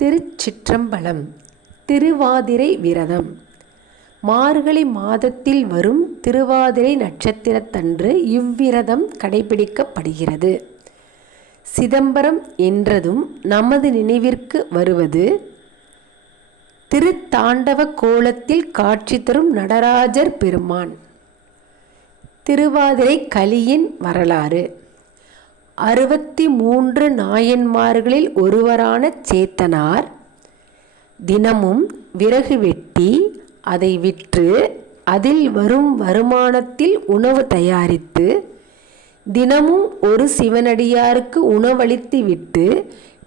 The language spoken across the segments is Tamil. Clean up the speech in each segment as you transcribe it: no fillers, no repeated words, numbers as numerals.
திருச்சிற்றம்பலம். திருவாதிரை விரதம். மார்கழி மாதத்தில் வரும் திருவாதிரை நட்சத்திரத்தன்று இவ்விரதம் கடைபிடிக்கப்படுகிறது. சிதம்பரம் என்றதும் நமது நினைவிற்கு வருவது திருத்தாண்டவ கோலத்தில் காட்சி தரும் நடராஜர் பெருமான். திருவாதிரை கலியின் வரலாறு. 63 நாயன்மார்களில் ஒருவரான சேத்தனார் தினமும் விறகு வெட்டி அதை விற்று அதில் வரும் வருமானத்தில் உணவு தயாரித்து தினமும் ஒரு சிவனடியாருக்கு உணவளித்து விட்டு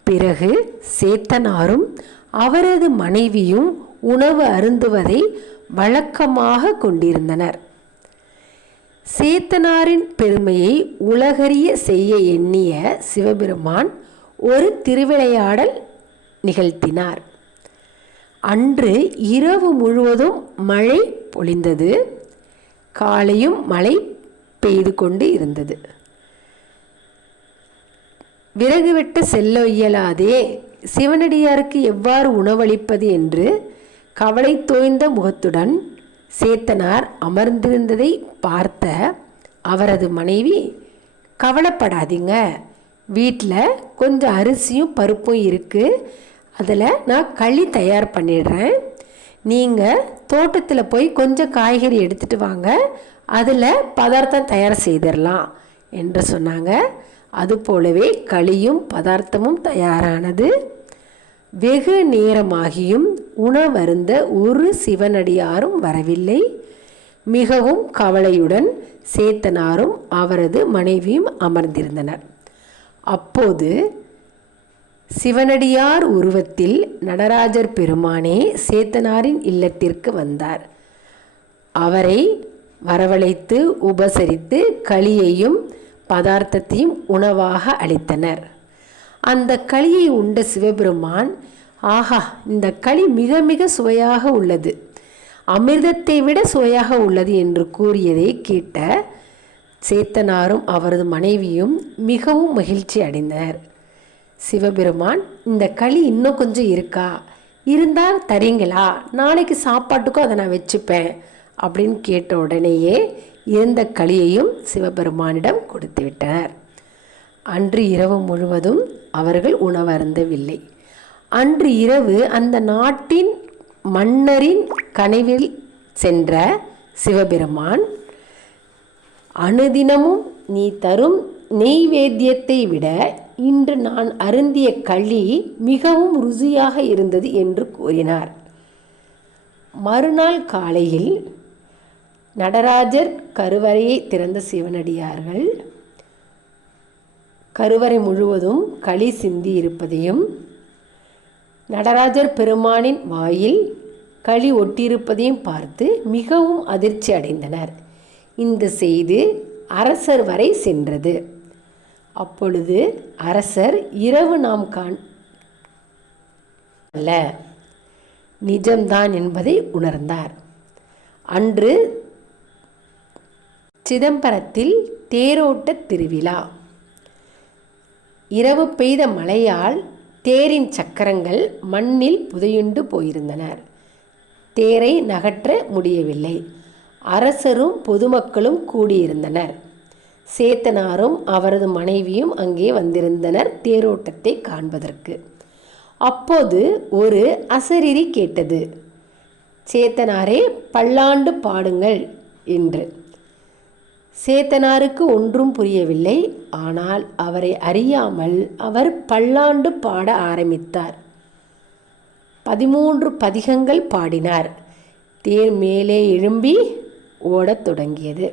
பிறகு சேத்தனாரும் அவரது மனைவியும் உணவு அருந்துவதை வழக்கமாக கொண்டிருந்தனர். சேத்தனாரின் பெருமையை உலகறிய செய்ய எண்ணிய சிவபெருமான் ஒரு திருவிளையாடல் நிகழ்த்தினார். அன்று இரவு முழுவதும் மழை பொழிந்தது. காலையும் மழை பெய்து கொண்டு இருந்தது. விறகு வெட்ட செல்ல இயலாதே, சிவனடியாருக்கு எவ்வாறு உணவளிப்பது என்று கவலை தோய்ந்த முகத்துடன் சேத்தனார் அமர்ந்திருந்ததை பார்த்த அவரது மனைவி, கவலைப்படாதீங்க, வீட்டில் கொஞ்சம் அரிசியும் பருப்பும் இருக்குது, அதில் நான் களி தயார் பண்ணிடுறேன், நீங்கள் தோட்டத்தில் போய் கொஞ்சம் காய்கறி எடுத்துகிட்டு வாங்க, அதில் பதார்த்தம் தயார் செய்திடலாம் என்று சொன்னாங்க. அதுபோலவே களியும் பதார்த்தமும் தயாரானது. வெகு நேரமாகியும் உணவருந்த ஒரு சிவனடியாரும் வரவில்லை. மிகவும் கவலையுடன் சேத்தனாரும் அவரது மனைவியும் அமர்ந்திருந்தனர். அப்போது சிவனடியார் உருவத்தில் நடராஜர் பெருமானே சேத்தனாரின் இல்லத்திற்கு வந்தார். அவரை வரவழைத்து உபசரித்து களியையும் பதார்த்தத்தையும் உணவாக அளித்தனர். அந்த களியை உண்ட சிவபெருமான், ஆஹா, இந்த களி மிக மிக சுவையாக உள்ளது, அமிர்தத்தை விட சுவையாக உள்ளது என்று கூறியதை கேட்ட சேத்தனாரும் அவரது மனைவியும் மிகவும் மகிழ்ச்சி அடைந்தனர். சிவபெருமான், இந்த களி இன்னும் கொஞ்சம் இருக்கா, இருந்தால் தரீங்களா, நாளைக்கு சாப்பாட்டுக்கும் அதை நான் வச்சுப்பேன் அப்படின்னு கேட்ட உடனேயே இருந்த களியையும் சிவபெருமானிடம் கொடுத்து விட்டனர். அன்று இரவு முழுவதும் அவர்கள் உணவருந்தவில்லை. அன்று இரவு அந்த நாட்டின் மன்னரின் கனவில் சென்ற சிவபெருமான், அனுதினமும் நீ தரும் நெய்வேத்தியத்தை விட இன்று நான் அருந்திய களி மிகவும் ருசியாக இருந்தது என்று கூறினார். மறுநாள் காலையில் நடராஜர் கருவறையை திறந்த சிவனடியார்கள் கருவறை முழுவதும் களி சிந்தி இருப்பதையும் நடராஜர் பெருமானின் வாயில் களி ஒட்டியிருப்பதையும் பார்த்து மிகவும் அதிர்ச்சி அடைந்தனர். இந்த செய்தி அரசர் வரை சென்றது. அப்பொழுது அரசர், இரவு நாம் அல்ல, நிஜம்தான் என்பதை உணர்ந்தார். அன்று சிதம்பரத்தில் தேரோட்ட திருவிழா. இரவு பெய்த மழையால் தேரின் சக்கரங்கள் மண்ணில் புதையுண்டு போயிருந்தனர். தேரை நகற்ற முடியவில்லை. அரசரும் பொதுமக்களும் கூடியிருந்தனர். சேத்தனாரும் அவரது மனைவியும் அங்கே வந்திருந்தனர் தேரோட்டத்தை காண்பதற்கு. அப்போது ஒரு அசரீரி கேட்டது. சேத்தனாரே, பல்லாண்டு பாடுங்கள் என்று. சேத்தனாருக்கு ஒன்றும் புரியவில்லை. ஆனால் அவரை அறியாமல் அவர் பல்லாண்டு பாட ஆரம்பித்தார். 13 பதிகங்கள் பாடினார். தேர் மேலே எழும்பி ஓடத் தொடங்கியது.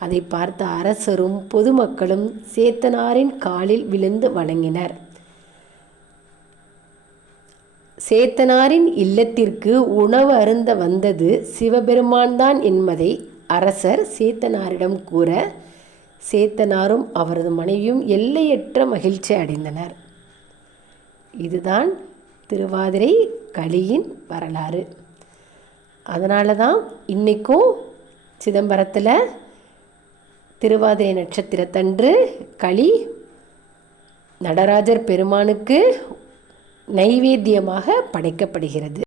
அதை பார்த்த அரசரும் பொதுமக்களும் சேத்தனாரின் காலில் விழுந்து வணங்கினர். சேத்தனாரின் இல்லத்திற்கு உணவு அருந்த வந்தது சிவபெருமான் தான் என்பதை அரசர் சேத்தனாரிடம் கூற சேத்தனாரும் அவரது மனைவியும் எல்லையற்ற மகிழ்ச்சி அடைந்தனர். இதுதான் திருவாதிரை களியின் வரலாறு. அதனால தான் இன்றைக்கும் சிதம்பரத்தில் திருவாதிரை நட்சத்திரத்தன்று களி நடராஜர் பெருமானுக்கு நைவேத்தியமாக படைக்கப்படுகிறது.